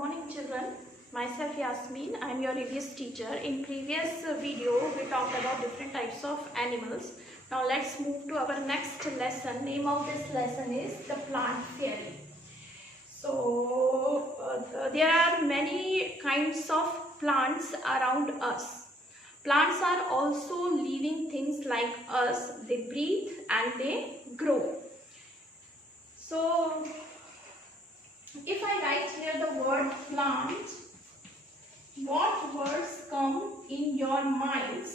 morning children. Myself Yasmeen, I am your EVS teacher. In previous video we talked about different types of animals. Now let's move to our next lesson. Name of this lesson is the plant theory. So there are many kinds of plants around us. Plants are also living things like us. They breathe and they grow. So if I write here the word plant, what words come in your minds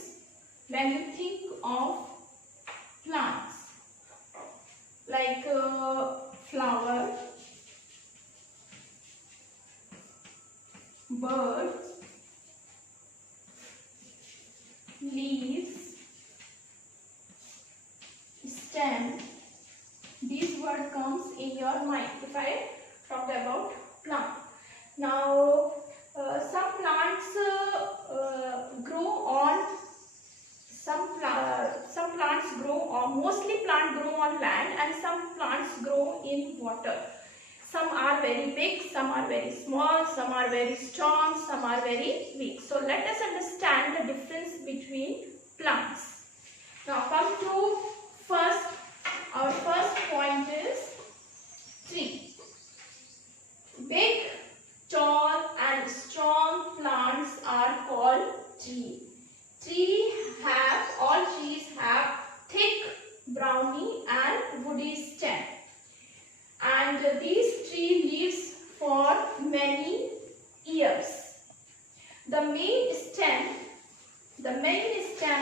when you think of plants? Like flower, birds, leaves, stem. These words comes in your mind if I talk about plant. Now some plants grow on mostly plants grow on land, and some plants grow in water. Some are very big, some are very small, some are very strong, some are very weak. So let us understand the difference between plants. Now come to our first point is tree. Big, tall and strong plants are called tree. All trees have thick, browny and woody stem. And these tree lives for many years. The main stem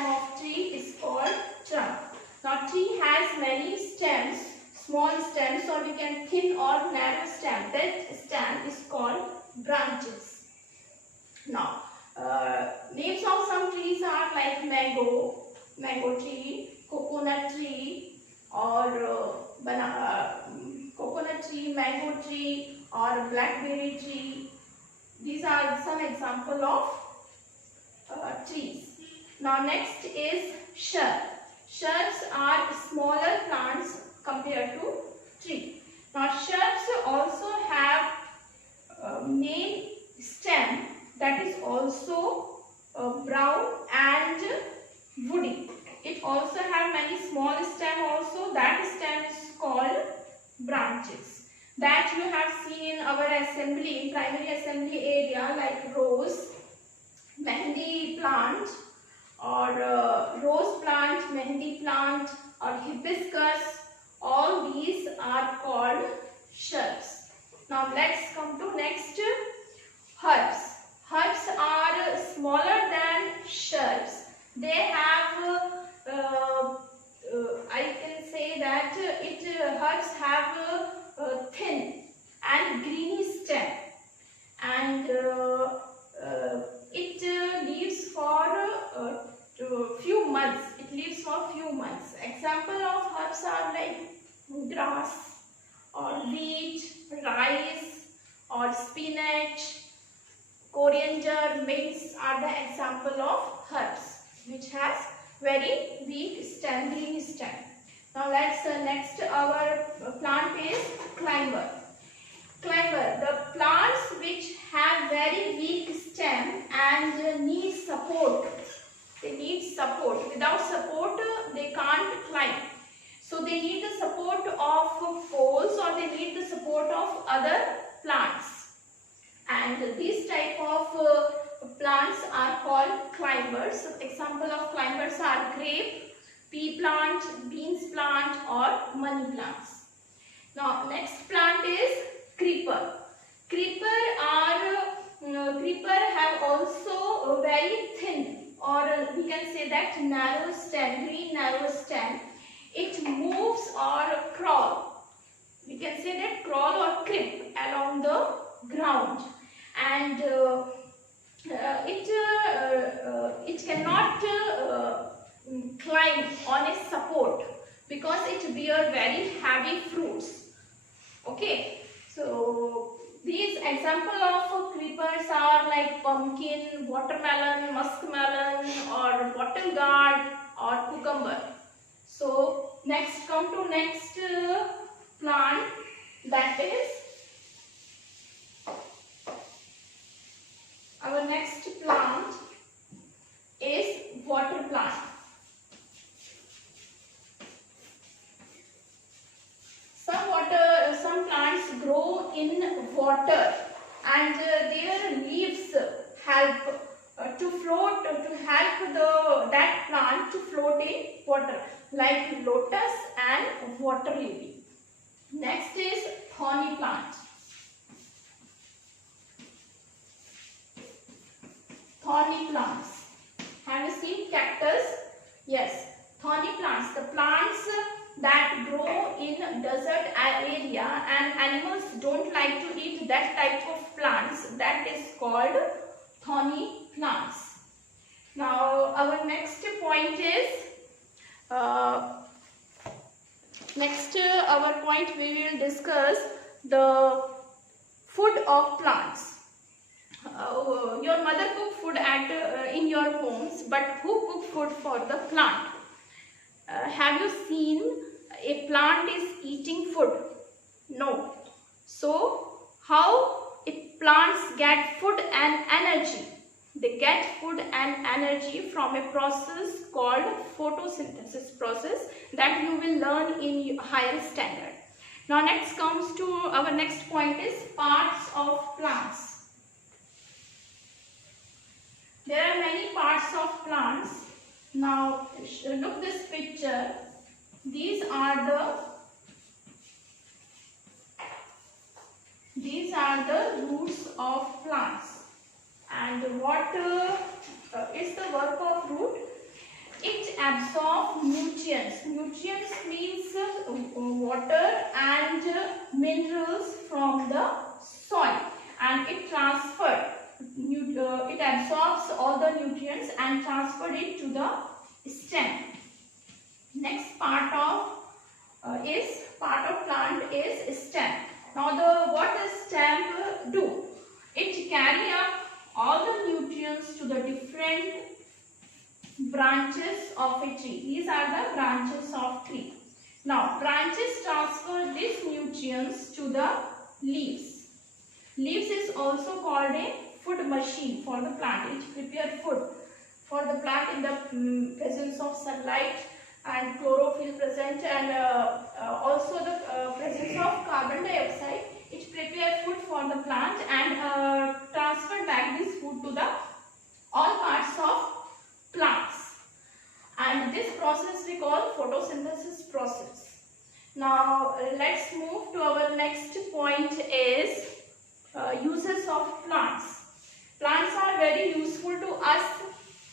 of tree is called trunk. Now tree has many stems, small stems, or we can thin or narrow stem. That stem is called branches. Now names of some trees are like mango tree, coconut tree, or coconut tree, mango tree, or blackberry tree. These are some example of trees. Now next is shrub. Shrubs are smaller plants compared to tree. Now shrubs also have main stem that is also brown and woody. It also have many small stem also. That stem is called branches. That you have seen in our assembly, primary assembly area, like rose, mehendi plant, or rose plant, mehendi plant, or hibiscus. All these are called shrubs. Now let's come to next, herbs. Herbs are smaller than shrubs. They have I can say that herbs have thin and greeny stem, and it lives for few months. Example of herbs are like grass, or wheat, rice, or spinach, coriander, mint are the example of herbs which has very weak stem, green stem. Now let's next our plant is climber. The plants which have very weak stem and need support. They need support. Without support they can't climb. So they need the support of poles, or they need the support of other plants. And these type of plants are called climbers. Example of climbers are grape, pea plant, beans plant, or money plants. Now next plant is creeper. Creeper have also a very thin, or we can say that narrow stem, green narrow stem. It moves or crawl. We can say that crawl or creep along the ground, and it cannot climb on a support because it bear very heavy fruits. Okay, so these example of creepers are like pumpkin, watermelon, muskmelon, or bottle gourd, or cucumber. So next, come to next plant, that is in water, and their leaves help to float, to help that plant to float in water, like lotus and water lily. Next is thorny plant. Thorny plants. Have you seen cactus? Yes. Thorny plants. The plants that grow in desert area and animals don't like to eat that type of plants. That is called thorny plants. Now our next point is our point we will discuss the food of plants. Your mother cook food in your homes, but who cook food for the plant? Have you seen a plant is eating food? No. So how plants get food and energy? They get food and energy from a process called photosynthesis process that you will learn in higher standard. Now next comes to our next point is parts of plants. There are many parts of plants. Now look this picture. These are the roots of plants. And what is the work of root? It absorbs nutrients. Nutrients means water and minerals from the soil, and it absorbs all the nutrients and transferred it to the stem. Next part of plant is stem. Now what does stem do? It carry up all the nutrients to the different branches of a tree. These are the branches of tree. Now branches transfer these nutrients to the leaves. Leaves is also called a food machine for the plant. It prepares food for the plant in the presence of sunlight and chlorophyll present, and also the presence of carbon dioxide. It prepares food for the plant and transfer back this food to the all parts of plants. And this process we call photosynthesis process. Now let's move to our next point is uses of plants. Plants are very useful to us.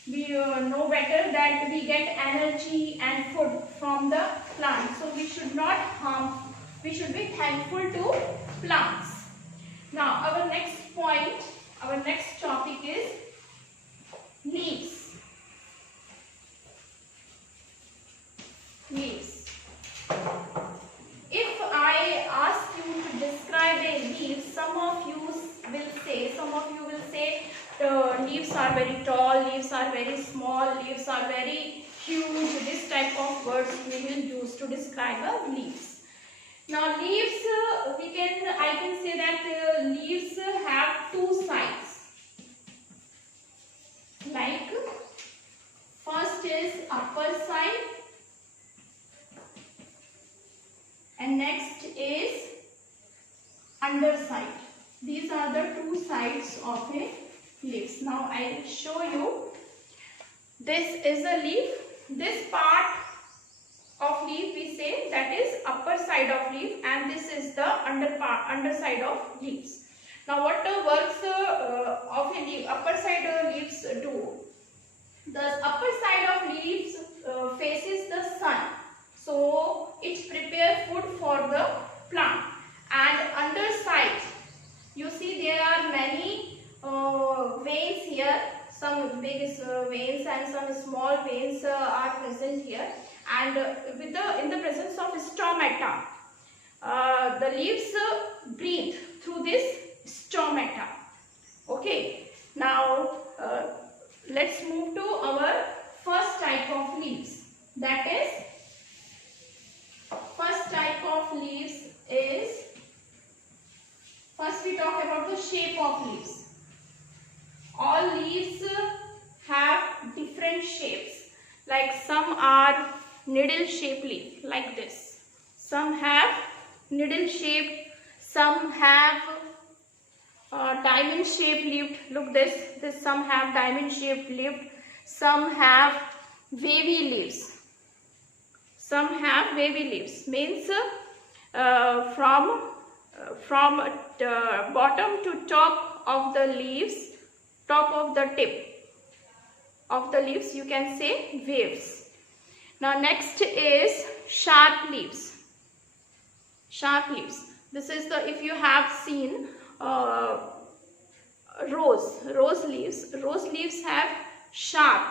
We know better that we get energy and food from the plant. So we should not harm. We should be thankful to plants. Now our next point, our next topic is leaves. Leaves. If I ask you to describe a leaf, some of you will say leaves are very tall, leaves are very small, leaves are very huge. This type of words we will use to describe leaves. Now leaves, I can say that leaves have two sides. Like first is upper side and next is underside. These are the two sides of a leaves. Now I will show you. This is a leaf. This part of leaf we say that is upper side of leaf, and this is the underside of leaves. Now what the works of a leaf, upper side leaves do? The upper side of leaves faces the sun, so it prepares food for the plant. And underside, you see there are many veins here. Some big veins and some small veins are present here. And in the presence of stomata, the leaves breathe through this stomata. Okay. Now let's move to our first type of leaves. That is, first type of leaves is, first we talk about the shape of leaves. All leaves have different shapes. Like some are needle shaped leaf like this. Some have needle shaped, Some have diamond shaped leaf. Look this some have diamond shaped leaf. Some have wavy leaves. Some have wavy leaves, means from bottom to top of the leaves, top of the tip of the leaves, you can say waves. Now next is sharp leaves. Sharp leaves. This is the, if you have seen rose leaves. Rose leaves have sharp.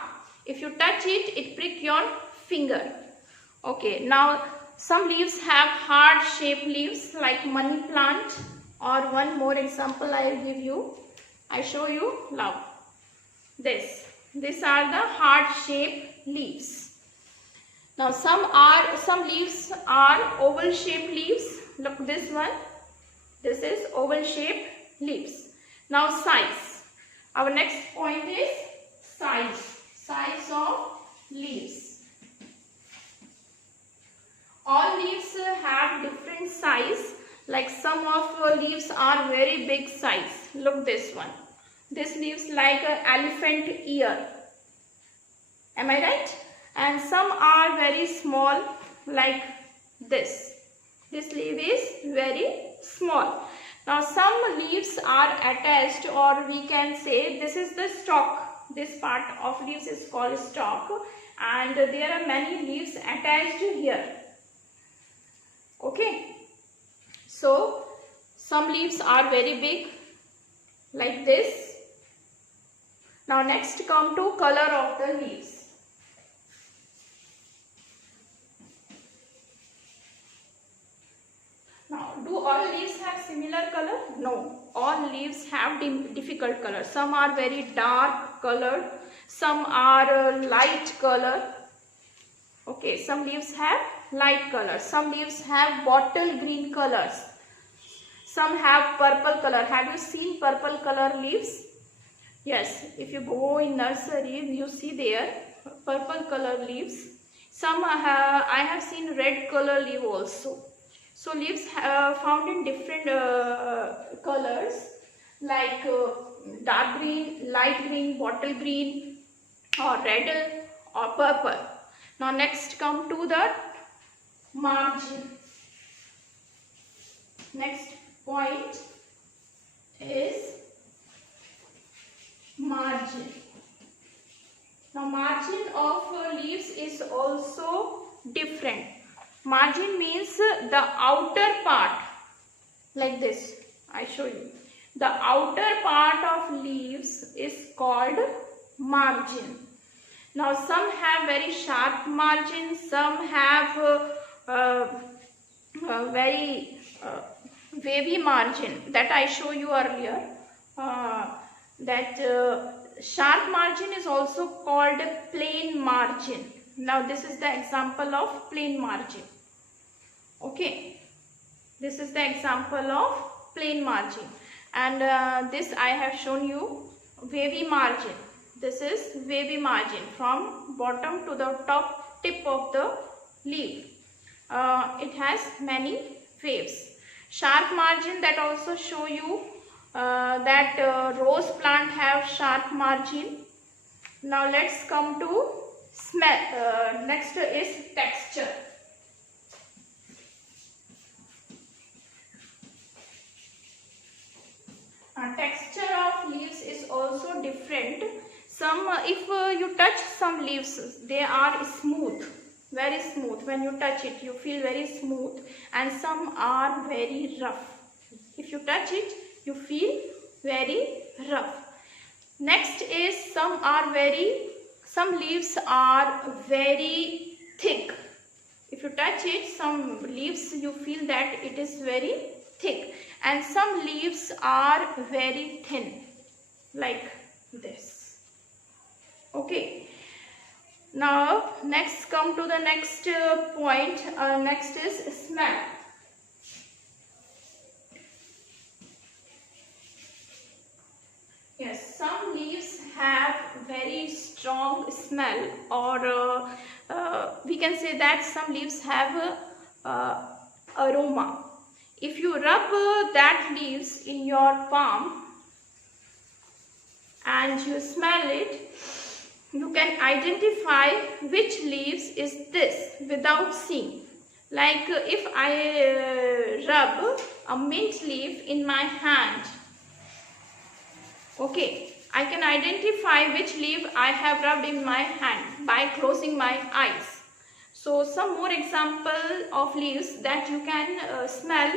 If you touch it, it prick your finger. Okay, now some leaves have hard shaped leaves like money plant, or one more example I will give you. I show you now. These are the hard shaped leaves. Now some leaves are oval shaped leaves. Look this one. This is oval shaped leaves. Now size. Our next point is size. Size of leaves. All leaves have different size. Like some of leaves are very big size. Look this one. This leaves like an elephant ear. Am I right? And some are very small, like this. This leaf is very small. Now some leaves are attached, or we can say this is the stalk. This part of leaves is called stalk, and there are many leaves attached here. Okay. So some leaves are very big, like this. Now next come to color of the leaves. Now, do all leaves have similar color? No, all leaves have difficult color. Some are very dark colored, some are light color. Okay, some leaves have light color, some leaves have bottle green colors, some have purple color. Have you seen purple color leaves? Yes, if you go in nursery, you see there purple color leaves. Some I have seen red color leaf also. So leaves found in different colors, like dark green, light green, bottle green, or red or purple. Now next come to the margin. Next point is margin. Now margin of leaves is also different. Margin means the outer part, like this. I show you. The outer part of leaves is called margin. Now some have very sharp margin, some have very wavy margin, that I show you earlier. Sharp margin is also called plain margin. Now this is the example of plain margin. Okay, this is the example of plain margin, and this I have shown you wavy margin. This is wavy margin from bottom to the top tip of the leaf. It has many waves. Sharp margin, that also show you that rose plant have sharp margin. Now let's come to smell. Next is texture. Texture of leaves is also different. Some, if you touch some leaves, they are smooth, very smooth. When you touch it, you feel very smooth, and some are very rough. If you touch it, you feel very rough. Next is some leaves are very thick. If you touch it, some leaves you feel that it is very thick, and some leaves are very thin, like this. Okay. Now next come to the next point. Next is smell. Yes, some leaves have very strong smell, or we can say that some leaves have aroma. If you rub that leaves in your palm and you smell it, you can identify which leaves is this without seeing. Like if I rub a mint leaf in my hand, okay, I can identify which leaf I have rubbed in my hand by closing my eyes. So some more example of leaves that you can smell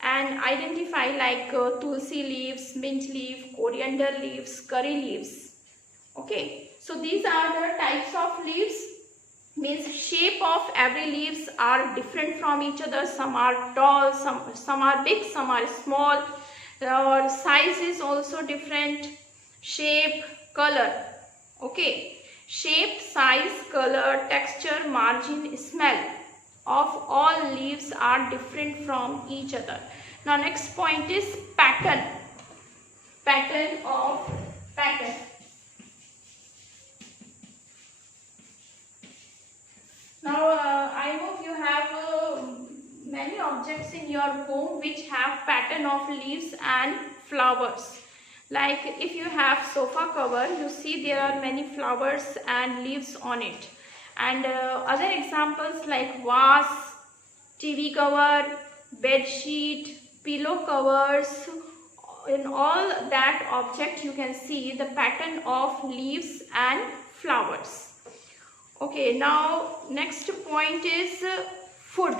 and identify, like tulsi leaves, mint leaf, coriander leaves, curry leaves. Okay, so these are the types of leaves. Means shape of every leaves are different from each other. Some are tall, some are big, some are small. Or size is also different. Shape, color. Okay, shape, size, color, texture, margin, smell of all leaves are different from each other. Now next point is pattern. Pattern. Now I hope you have many objects in your home which have pattern of leaves and flowers. Like if you have sofa cover, you see there are many flowers and leaves on it. And other examples like vase, TV cover, bed sheet, pillow covers, in all that object you can see the pattern of leaves and flowers. Okay, now next point is food.